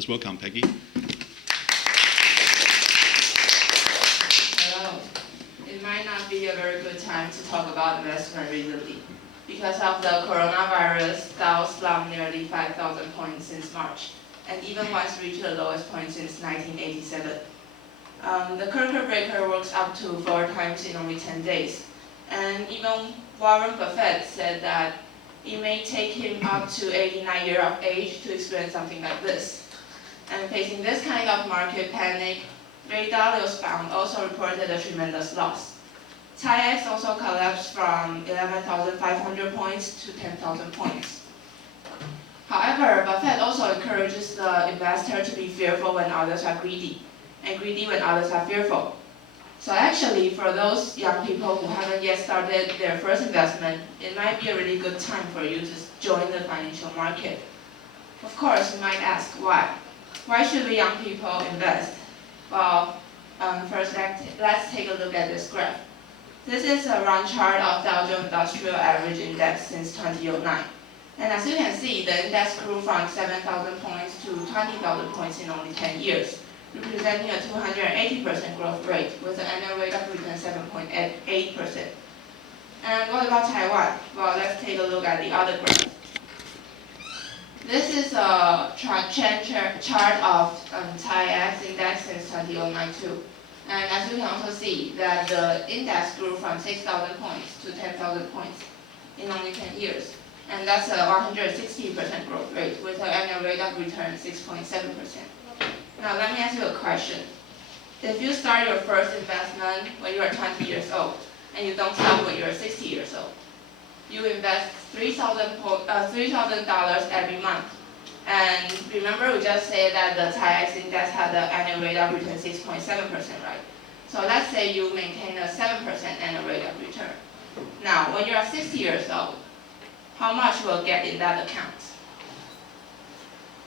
Let's welcome Peggy. Hello. It might not be a very good time to talk about investment recently. Because of the coronavirus, Dow slumped nearly 5,000 points since March, and even once reached the lowest point since 1987. The circuit breaker works up to 4 times in only 10 days. And even Warren Buffett said that it may take him up to 89 years of age to experience something like this. And facing this kind of market panic, Ray Dalio's fund also reported a tremendous loss. TAIEX also collapsed from 11,500 points to 10,000 points. However, Buffett also encourages the investor to be fearful when others are greedy, and greedy when others are fearful. So actually, for those young people who haven't yet started their first investment, it might be a really good time for you to join the financial market. Of course, you might ask why. Why should we young people invest? Well, first let's take a look at this graph. This is a run chart of Dow Jones Industrial Average Index since 2009. And as you can see, the index grew from 7,000 points to 20,000 points in only 10 years, representing a 280% growth rate with an annual rate of return 7.8%. And what about Taiwan? Well, let's take a look at the other graph. This is a chart of TAIEX index since 2009 too. And as you can also see, that the index grew from 6,000 points to 10,000 points in only 10 years. And that's a 160% growth rate with an annual rate of return 6.7%. Now let me ask you a question. If you start your first investment when you are 20 years old, and you don't stop when you are 60 years old, you invest $3,000 every month. And remember we just said that the TAIEX index had the annual rate of return 6.7%, right? So let's say you maintain a 7% annual rate of return. Now, when you are 60 years old, how much will get in that account?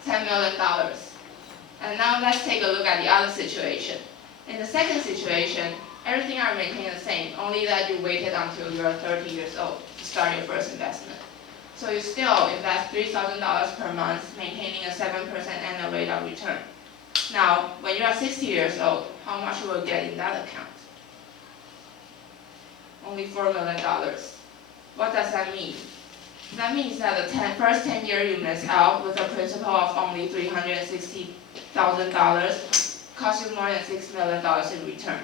$10 million. And now let's take a look at the other situation. In the second situation, everything are maintained the same, only that you waited until you are 30 years old to start your first investment. So you still invest $3,000 per month, maintaining a 7% annual rate of return. Now, when you are 60 years old, how much will you get in that account? Only $4 million. What does that mean? That means that the first 10 years you miss out with a principal of only $360,000 cost you more than $6 million in return.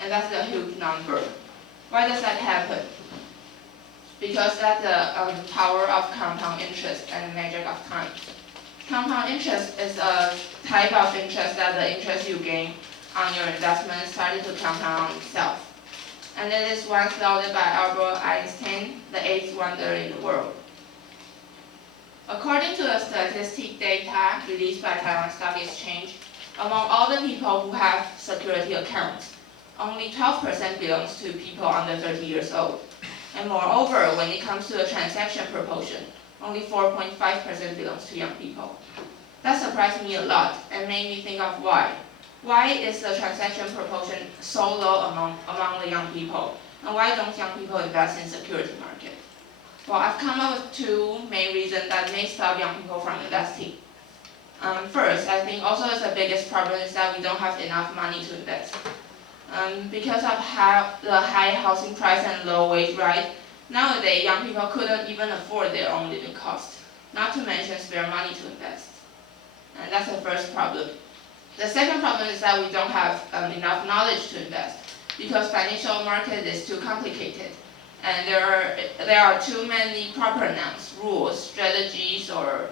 And that's a huge number. Why does that happen? Because that's the power of compound interest and the magic of time. Compound interest is a type of interest that the interest you gain on your investment started to compound on itself. And it is once lauded by Albert Einstein, the 8th wonder in the world. According to the statistic data released by Taiwan Stock Exchange, among all the people who have security accounts, only 12% belongs to people under 30 years old. And moreover, when it comes to the transaction proportion, only 4.5% belongs to young people. That surprised me a lot and made me think of why. Why is the transaction proportion so low among the young people? And why don't young people invest in security market? Well, I've come up with 2 main reasons that may stop young people from investing. First, I think also the biggest problem is that we don't have enough money to invest. Because of the high housing price and low wage rate, nowadays young people couldn't even afford their own living cost, not to mention spare money to invest. And that's the first problem. The second problem is that we don't have enough knowledge to invest, because financial market is too complicated. And there are too many proper nouns, rules, strategies, or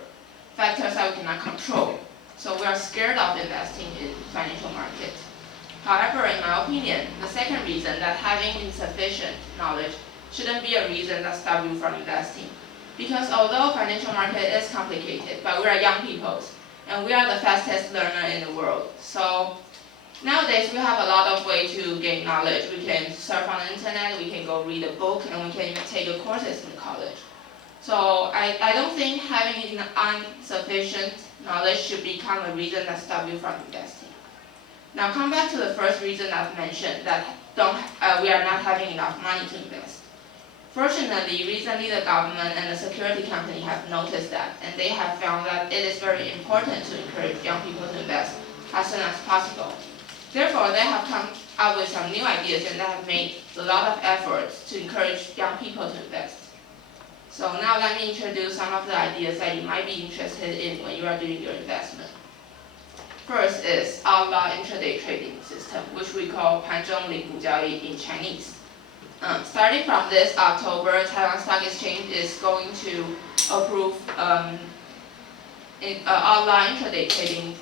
factors that we cannot control. So we are scared of investing in financial markets. However, in my opinion, the second reason, that having insufficient knowledge, shouldn't be a reason that stops you from investing. Because although financial market is complicated, but we are young people, and we are the fastest learner in the world. So nowadays we have a lot of ways to gain knowledge. We can surf on the internet, we can go read a book, and we can even take courses in college. So I don't think having insufficient knowledge should become a reason that stops you from investing. Now come back to the first reason I've mentioned, that we are not having enough money to invest. Fortunately, recently the government and the security company have noticed that, and they have found that it is very important to encourage young people to invest as soon as possible. Therefore, they have come up with some new ideas and they have made a lot of efforts to encourage young people to invest. So now let me introduce some of the ideas that you might be interested in when you are doing your investment. First is outlaw intraday trading system, which we call 盘中零股交易 in Chinese. Starting from this October, Taiwan Stock Exchange is going to approve outlaw intraday trading.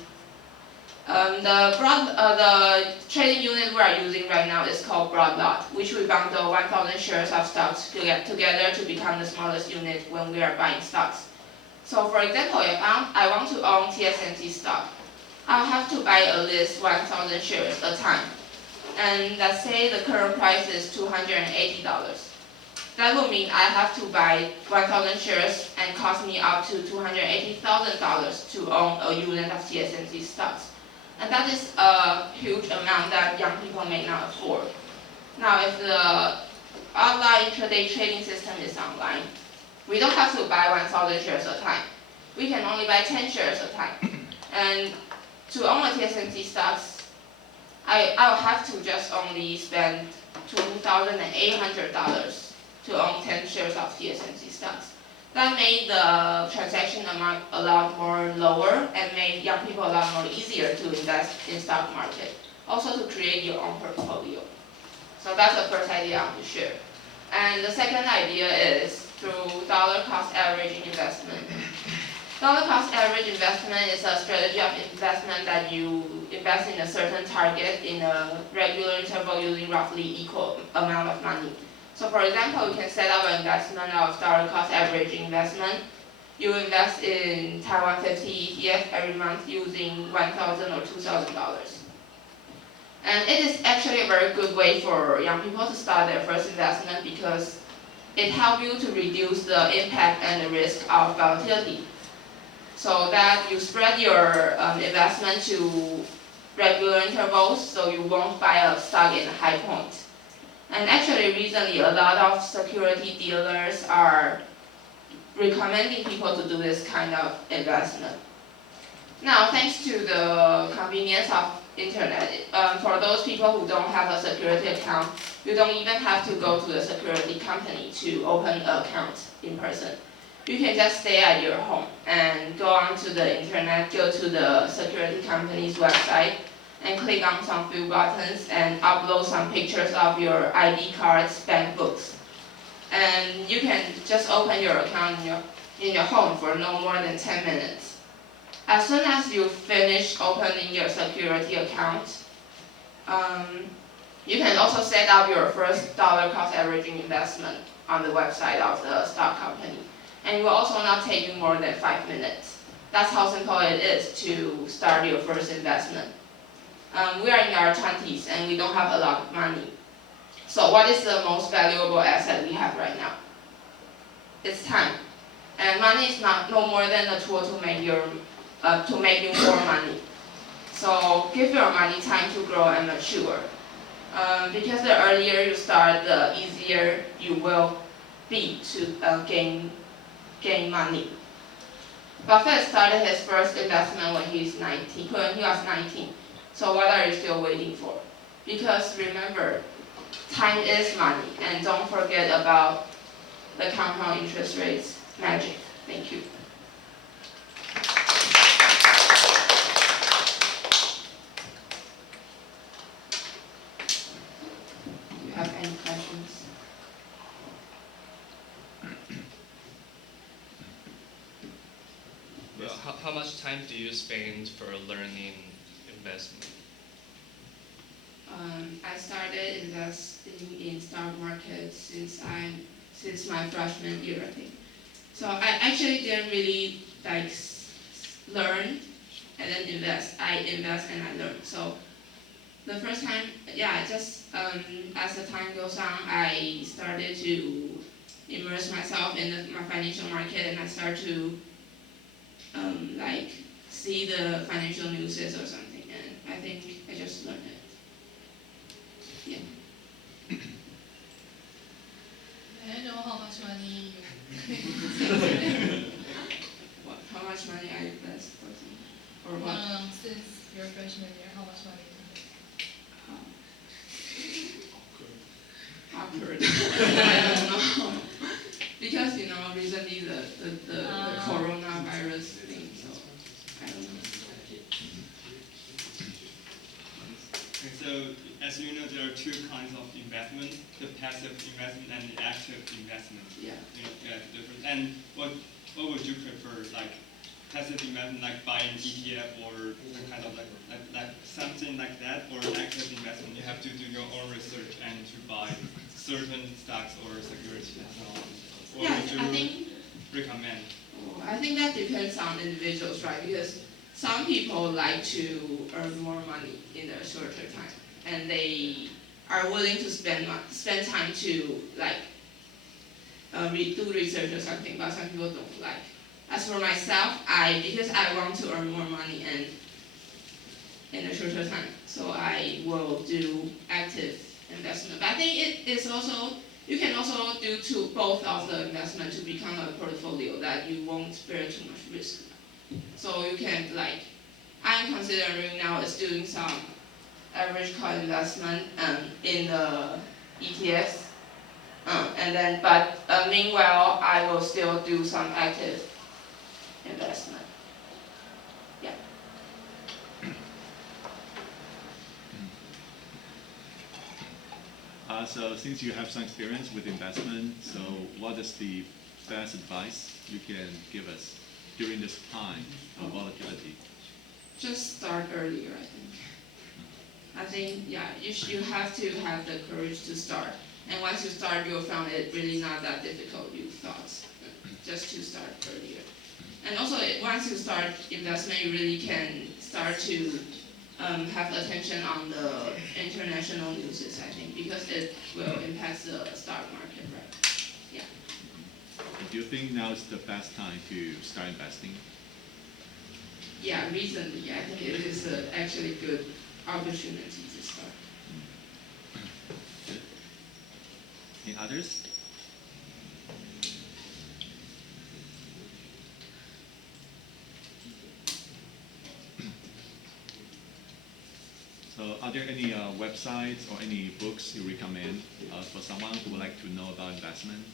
The trading unit we are using right now is called broad lot, which we bundle 1,000 shares of stocks together to become the smallest unit when we are buying stocks. So for example, if I want to own TSMC stock, I'll have to buy at least 1,000 shares at a time. And let's say the current price is $280. That would mean I have to buy 1,000 shares and cost me up to $280,000 to own a unit of TSMC stocks. And that is a huge amount that young people may not afford. Now, if the outlaw intraday trading system is online, we don't have to buy 1,000 shares at a time. We can only buy 10 shares at a time. And to own a TSMC stocks, I will have to just only spend $2,800 to own 10 shares of TSMC stocks. That made the transaction amount a lot more lower and made young people a lot more easier to invest in stock market. Also to create your own portfolio. So that's the first idea I want to share. And the second idea is through dollar cost averaging investment. Dollar cost average investment is a strategy of investment that you invest in a certain target in a regular interval using roughly equal amount of money. So for example, you can set up an investment of dollar cost average investment. You invest in Taiwan 50 ETF every month using $1,000 or $2,000. And it is actually a very good way for young people to start their first investment because it helps you to reduce the impact and the risk of volatility. So that you spread your investment to regular intervals so you won't buy a stock in a high point. And actually recently a lot of security dealers are recommending people to do this kind of investment. Now thanks to the convenience of internet, for those people who don't have a security account, you don't even have to go to the security company to open an account in person. You can just stay at your home and go onto the internet, go to the security company's website, and click on some few buttons and upload some pictures of your ID cards, bank books. And you can just open your account in your home for no more than 10 minutes. As soon as you finish opening your security account, you can also set up your first dollar cost averaging investment on the website of the stock company. And it will also not take you more than 5 minutes. That's how simple it is to start your first investment. We are in our 20s and we don't have a lot of money. So what is the most valuable asset we have right now? It's time. And money is no more than a tool to make you more money. So give your money time to grow and mature. Because the earlier you start, the easier you will be to gain money. Buffett started his first investment when he was 19. So what are you still waiting for? Because remember, time is money, and don't forget about the compound interest rates magic. Thank you. Do you have any questions? Well, how much time do you spend for learning investment? I started investing in stock market since my freshman year, I think. So I actually didn't really learn and then invest. I invest and I learn. So the first time, just as the time goes on, I started to immerse myself in my financial market, and I start to see the financial news or something, and I think I just learned it. Yeah. May I know What? How much money I invest? Or what? Since your freshman year, how much money? Awkward. I don't know. Because recently the coronavirus thing, so I don't know. Okay, so as you know, there are two kinds of investment: the passive investment and the active investment. Yeah. Different. And what would you prefer? Like passive investment, like buying ETF or kind of like something like that, or active investment? You have to do your own research and to buy certain stocks or securities and so on. What Yeah, would you I think recommend? I think that depends on individuals, right? Because some people like to earn more money in a shorter time, and they are willing to spend time to do research or something. But some people don't like. As for myself, because I want to earn more money and in a shorter time, so I will do active investment. But I think it is also you can also do both of the investment to become a portfolio that you won't bear too much risk. So you can I'm considering now is doing some average cost investment in the ETFs, but meanwhile I will still do some active investment. Yeah. So since you have some experience with investment, so what is the best advice you can give us during this time of volatility? Just start earlier, I think you have to have the courage to start. And once you start, you'll find it really not that difficult you thought. Just to start earlier. And also, once you start investment, you really can start to have attention on the international news, I think, because it will impact the stock market, right? Yeah. Do you think now is the best time to start investing? Yeah, recently, I think it is actually a good opportunity to start. Good. Any others? So are there any websites or any books you recommend for someone who would like to know about investment?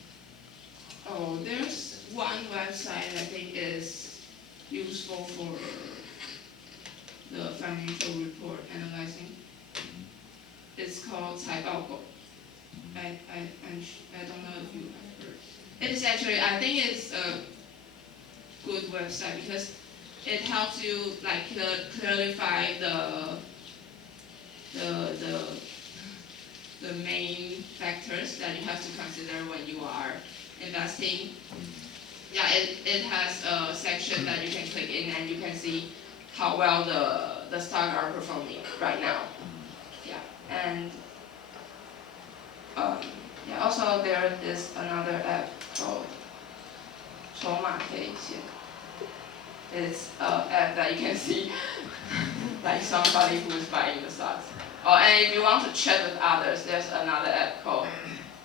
Oh, there's one website I think is useful for the financial report analyzing. It's called 财报狗. I don't know if you have heard. It is actually, I think it's a good website because it helps you clarify the main factors that you have to consider when you are investing. Yeah, it has a section that you can click in and you can see how well the stocks are performing right now. Yeah, and also there is another app called 筹码可以线. It's an app that you can see somebody who is buying the stocks. Oh, and if you want to chat with others, there's another app called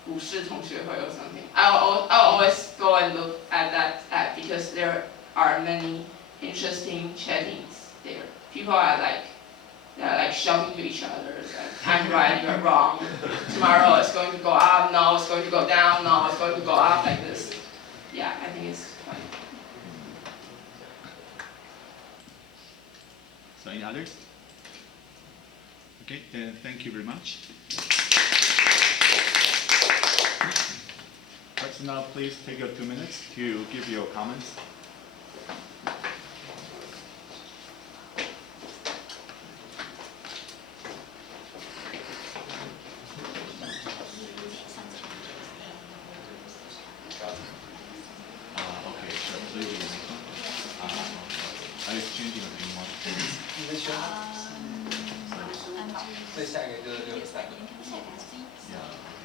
股市同学会 or something. I'll always go and look at that app because there are many interesting chattings there. People are shouting to each other. I'm right, you're wrong. Tomorrow it's going to go up. No, it's going to go down. No, it's going to go up like this. Yeah, I think it's fun. So any others? Okay, then thank you very much. Right, so now please take your 2 minutes to give your comments. Okay, so please do the next one. Are you changing the name one? 你的选择，再下一个就是3个。 Yeah.